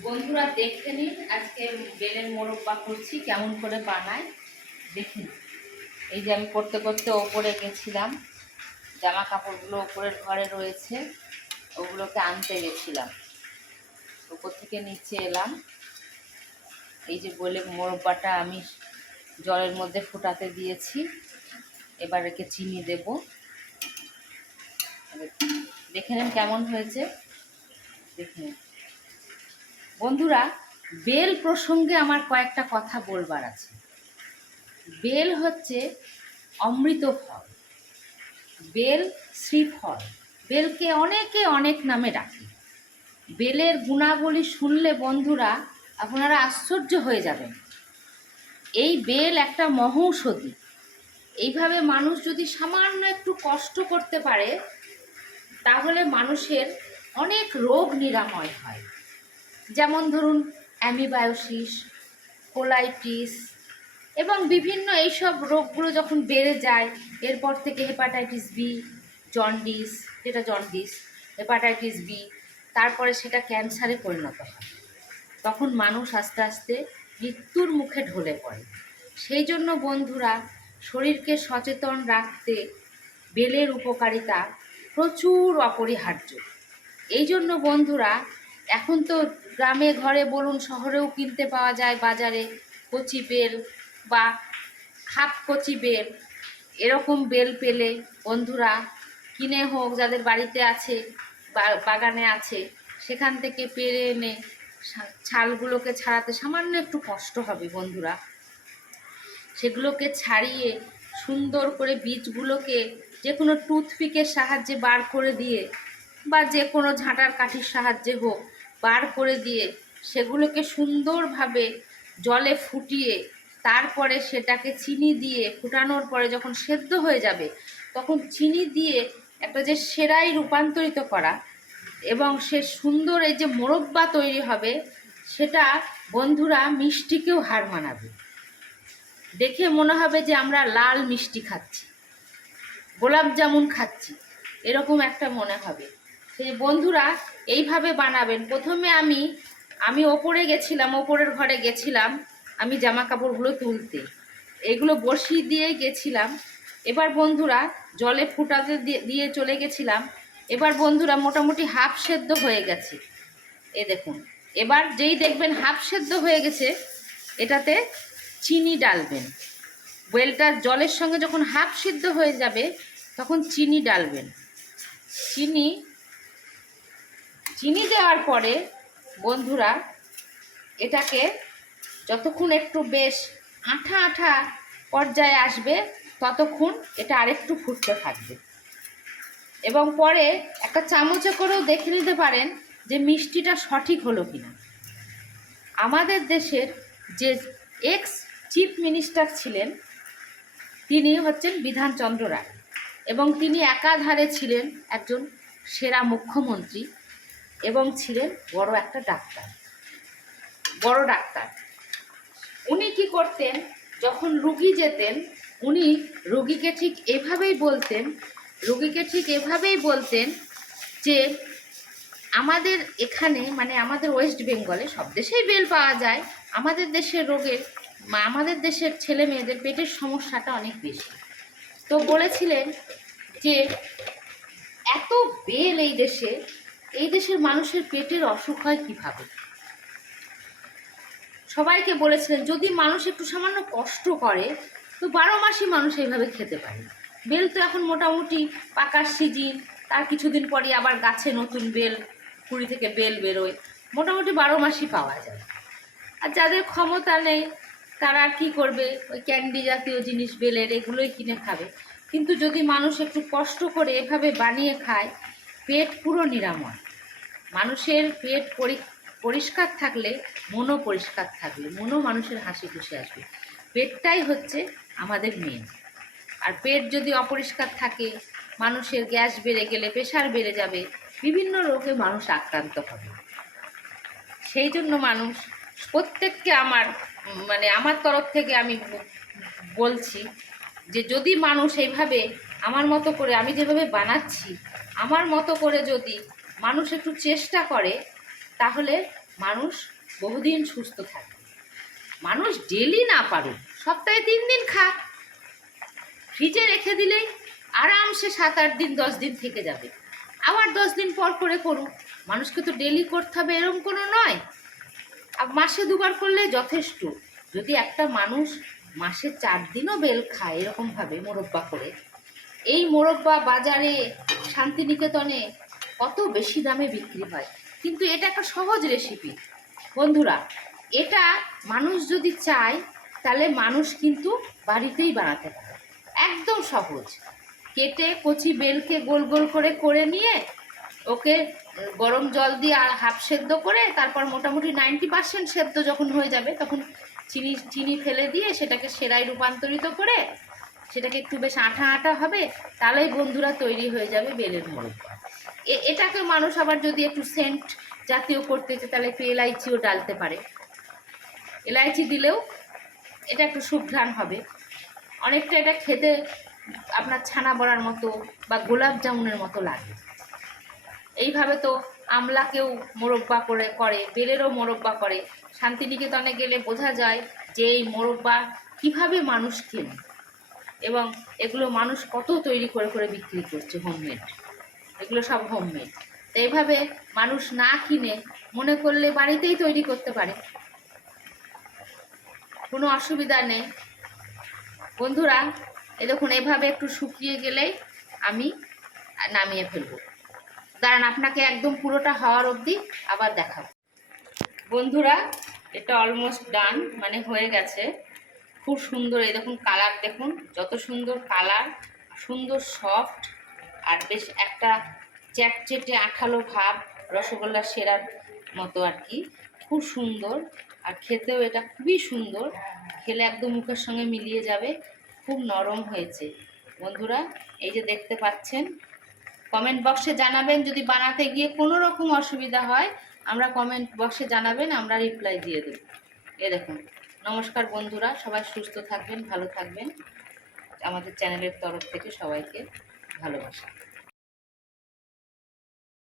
বন্ধুরা দেখে নিন, আজকে বেলের মোরব্বা করছি, কেমন করে বানায়। দেখুন এই যে আমি করতে করতে ওপরে গেছিলাম জামা কাপড়গুলো ওপরের ঘরে রয়েছে, ওগুলোকে আনতে গেছিলাম। উপর থেকে নিচে এলাম। এই যে বলে মোরব্বাটা আমি জলের মধ্যে ফোটাতে দিয়েছি, এবার একে চিনি দেব। দেখে নেন কেমন হয়েছে। দেখে নিন। বন্ধুরা, বেল প্রসঙ্গে আমার কয়েকটা কথা বলবার আছে। বেল হচ্ছে অমৃত ফল। বেল শ্রীফল। বেলকে অনেকে অনেক নামে ডাকে। বেলের গুণাবলী শুনলে বন্ধুরা, আপনারা আশ্চর্য হয়ে যাবেন। এই বেল একটা মহৌষধি। এইভাবে মানুষ যদি সামান্য একটু কষ্ট করতে পারে, তাহলে মানুষের অনেক রোগ নিরাময় হয়। যেমন ধরুন অ্যামিবায়োসিস, কোলাইটিস এবং বিভিন্ন এইসব রোগগুলো যখন বেড়ে যায়, এরপর থেকে হেপাটাইটিস বি, জন্ডিস, যেটা জন্ডিস, হেপাটাইটিস বি, তারপরে সেটা ক্যান্সারে পরিণত হয়। তখন মানুষ আস্তে আস্তে মৃত্যুর মুখে ঢলে পড়ে। সেই জন্য বন্ধুরা, শরীরকে সচেতন রাখতে বেলের উপকারিতা প্রচুর অপরিহার্য। এই জন্য বন্ধুরা, এখন তো গ্রামে ঘরে বলুন, শহরেও কিনতে পাওয়া যায় বাজারে কচি বেল বা হাফ কচি বেল। এরকম বেল পেলে বন্ধুরা কিনে হোক, যাদের বাড়িতে আছে বাগানে আছে, সেখান থেকে পেরে এনে ছালগুলোকে ছাড়াতে সামান্য একটু কষ্ট হবে বন্ধুরা। সেগুলোকে ছাড়িয়ে সুন্দর করে বীজগুলোকে যে কোনো টুথপিকের সাহায্যে বার করে দিয়ে বা যে কোনো ঝাঁটার কাঠির সাহায্যে হোক বার করে দিয়ে সেগুলোকে সুন্দরভাবে জলে ফুটিয়ে তারপরে সেটাকে চিনি দিয়ে ফুটানোর পরে যখন সেদ্ধ হয়ে যাবে, তখন চিনি দিয়ে একটা যে সেরাই রূপান্তরিত করা এবং সে সুন্দর এই যে মোরব্বা তৈরি হবে, সেটা বন্ধুরা মিষ্টিকেও হার মানাবে। দেখে মনে হবে যে আমরা লাল মিষ্টি খাচ্ছি, গোলাপ জামুন খাচ্ছি, এরকম একটা মনে হবে। সেই বন্ধুরা, এইভাবে বানাবেন। প্রথমে আমি আমি ওপরে গেছিলাম, ওপরের ঘরে গেছিলাম, আমি জামা কাপড়গুলো তুলতে। এগুলো বসিয়ে দিয়ে গেছিলাম। এবার বন্ধুরা, জলে ফুটাতে দিয়ে চলে গেছিলাম। এবার বন্ধুরা, মোটামুটি হাফ সেদ্ধ হয়ে গেছে। এ দেখুন, এবার যেই দেখবেন হাফ সেদ্ধ হয়ে গেছে, এটাতে চিনি ডালবেন। বেলটা জলের সঙ্গে যখন হাফ সিদ্ধ হয়ে যাবে, তখন চিনি ডালবেন। চিনি চিনি দেওয়ার পরে বন্ধুরা, এটাকে যতক্ষণ একটু বেশ আঠা আঠা পর্যায়ে আসবে, ততক্ষণ এটা আরেকটু ফুটতে থাকবে। এবং পরে একটা চামচে করেও দেখে নিতে পারেন যে মিষ্টিটা সঠিক হলো কিনা। আমাদের দেশের যে এক্স চিফ মিনিস্টার ছিলেন, তিনি হচ্ছেন বিধানচন্দ্র রায়। এবং তিনি একাধারে ছিলেন একজন সেরা মুখ্যমন্ত্রী। এবং ছিলেন বড় একটা ডাক্তার। বড় ডাক্তার। উনি কি করতেন? যখন রুগী যেতেন, উনি রুগীকে ঠিক এভাবেই বলতেন, রুগীকে ঠিক এভাবেই বলতেন যে, আমাদের এখানে মানে আমাদের ওয়েস্ট বেঙ্গলে সব দেশেই বেল পাওয়া যায়। আমাদের দেশের রোগের আমাদের দেশের ছেলে মেয়েদের পেটের সমস্যাটা অনেক বেশি। তো বলেছিলেন যে, এত বেল এই দেশে এই দেশের মানুষের পেটের অসুখ হয় কীভাবে? সবাইকে বলেছিলেন, যদি মানুষ একটু সামান্য কষ্ট করে, তো বারো মাসই মানুষ এইভাবে খেতে পারে বেল তো এখন মোটামুটি পাকার সিজিন, তার কিছুদিন পরই আবার গাছে নতুন বেল, কুড়ি থেকে বেল বেরোয়। মোটামুটি বারো মাসই পাওয়া যায়। আর যাদের ক্ষমতা নেই, তারা কী করবে? ওই ক্যান্ডি জাতীয় জিনিস, বেলের, এগুলোই কিনে খাবে। কিন্তু যদি মানুষ একটু কষ্ট করে এভাবে বানিয়ে খায় পেট পুরো নিরাময়। মানুষের পেট পরি- পরিষ্কার থাকলে, মনও পরিষ্কার থাকলে, মনও মানুষের হাসি খুশি আসবে। পেটটাই হচ্ছে আমাদের মেন আর পেট যদি অপরিষ্কার থাকে, মানুষের গ্যাস বেড়ে গেলে, প্রেশার বেড়ে যাবে, বিভিন্ন রোগে মানুষ আক্রান্ত হবে। সেই জন্য মানুষ, প্রত্যেককে আমার মানে আমার তরফ থেকে আমি বলছি যে যদি মানুষ এইভাবে আমার মতো করে আমি যেভাবে বানাচ্ছি, আমার মতো করে যদি মানুষ একটু চেষ্টা করে, তাহলে মানুষ বহুদিন সুস্থ থাকে। মানুষ ডেলি না পারুক, সপ্তাহে তিন দিন খাক। ফ্রিজে রেখে দিলেই আরামসে সাত আট দিন, দশ দিন থেকে যাবে। আবার দশ দিন পর করে করুক। মানুষকে তো ডেলি করতে হবে এরকম কোনো নয়। আর মাসে দুবার করলে যথেষ্ট। যদি একটা মানুষ মাসে চার দিনও বেল খায় এরকমভাবে মোরব্বা করে এই মোরব্বা বাজারে শান্তিনিকেতনে কত বেশি দামে বিক্রি হয়? কিন্তু এটা একটা সহজ রেসিপি বন্ধুরা, এটা মানুষ যদি চায়, তাহলে মানুষ কিন্তু বাড়িতেই বানাতে পারে। একদম সহজ। কেটে কচি বেলকে গোল গোল করে করে নিয়ে ওকে গরম জল দিয়ে আর হাফ সেদ্ধ করে তারপর মোটামুটি নাইনটি পার্সেন্ট সেদ্ধ যখন হয়ে যাবে, তখন চিনি চিনি ফেলে দিয়ে সেটাকে সেরাই রূপান্তরিত করে সেটাকে একটু বেশ আঠা আঠা হবে, তাহলেই বন্ধুরা তৈরি হয়ে যাবে বেলের এ- এটাকে মানুষ আবার যদি একটু সেন্ট জাতীয় করতে চায়, তাহলে একটু এলাইচিও ডালতে পারে। এলাইচি দিলেও এটা একটু সুঘ্রাণ হবে। অনেকটা এটা খেতে আপনার ছানা বড়ার মতো বা গোলাপ জামুনের মতো লাগে। এইভাবে তো আমলাকেও মোরব্বা করে করে, বেলেরও মোরব্বা করে। শান্তিনিকেতনে গেলে বোঝা যায় যে এই মোরব্বা কীভাবে মানুষ কেনে এবং এগুলো মানুষ কত তৈরি করে করে বিক্রি করছে হোমমেড এগুলো সব হোমমেড তো এইভাবে মানুষ না কিনে মনে করলে বাড়িতেই তৈরি করতে পারে। কোনো অসুবিধা নেই। বন্ধুরা, এ দেখুন, এভাবে একটু শুকিয়ে গেলেই আমি নামিয়ে ফেলব। দাঁড়ান, আপনাকে একদম পুরোটা হওয়ার অবধি আবার দেখাবো। বন্ধুরা, এটা অলমোস্ট ডান মানে হয়ে গেছে। খুব সুন্দর এই দেখুন কালার, দেখুন যত সুন্দর কালার, সুন্দর সফট আর বেশ একটা চ্যাটচেটে আঠালো ভাব, রসগোল্লা সেরার মতো আর কি। খুব সুন্দর আর খেতেও এটা খুবই সুন্দর, খেলে একদম মুখের সঙ্গে মিলিয়ে যাবে, খুব নরম হয়েছে। বন্ধুরা, এই যে দেখতে পাচ্ছেন কমেন্ট বক্সে জানাবেন যদি বানাতে গিয়ে কোনো রকম অসুবিধা হয়, আমরা কমেন্ট বক্সে জানাবেন, আমরা রিপ্লাই দিয়ে দেব। এ দেখুন। নমস্কার বন্ধুরা সবাই সুস্থ থাকবেন ভালো থাকবেন। আমাদের চ্যানেলের তরফ থেকে সবাইকে ভালোবাসা।